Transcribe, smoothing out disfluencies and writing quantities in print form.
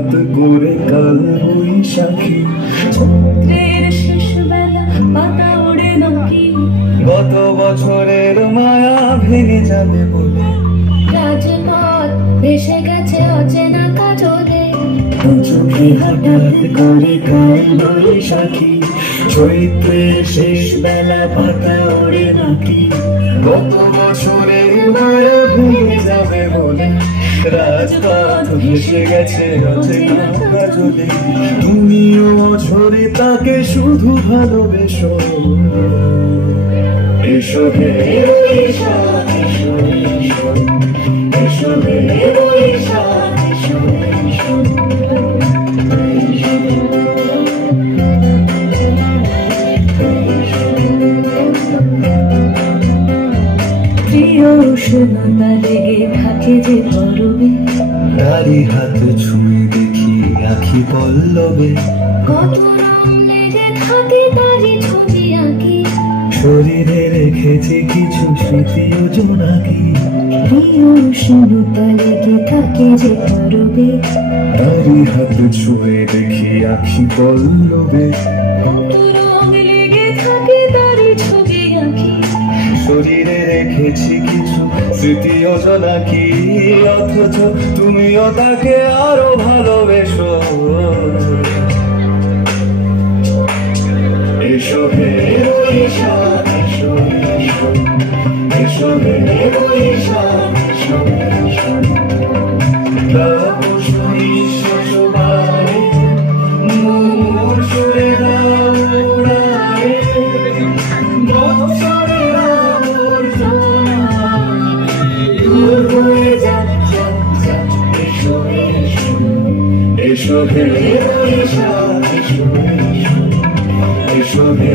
হঠাৎ করে কাল বৈশাখী, চৈত্রের শেষ বেলা পাতা ওড়ে নাকি, গত বছরের মায়া ভেঙে যাবে বলে রাজপথ ভেসে গেছে অচেনা কাজলে, চোখে হঠাৎ করে কাল বৈশাখী, চৈত্রের শেষ বেলা পাতা ওড়ে নাকি, গত বছরের মায়া ভেঙে যাবে বলে রাজপথ ভেসে গেছে অচেনা কাজলে। তুমিও ঝরে তাকে শুধু ভালোবেসো, এসো হে বৈশাখ এসো, এসো এসো হে বৈশাখ এসো, এসো। প্রিয় উষ্ণতা লেগে থাকে যে পরবে, তারি হাত ছুঁয়ে দেখি আখি পল্লবে, কত রং লেগে থাকে তারই ছবি আঁকি, শরীরে রেখেছি কিছু স্মৃতি ও জোনাকি, প্রিয় উষ্ণতা লেগে থাকে যে পরবে, তারি হাত ছুঁয়ে দেখি আখি পল্লবে, কত রং লেগে থাকে তারই ছবি আঁকি, শরীরে রেখেছি কিছু স্মৃতি ও জোনাকি, অথচ তুমিও তাকে আরো ভালোবেসো, এসো হে বৈশাখ এসো, এসো এসো হে বৈশাখ এসো, এসো। তাপস নিঃশ্বাস বাড়ে, মোর সুরে দাও উড়ায়ে, বৎসরের আবর্জনা দূর হয়ে যাক, যাক, যাক। এসো, এসো, এসো হে বৈশাখ এসো, এসো, এসো হে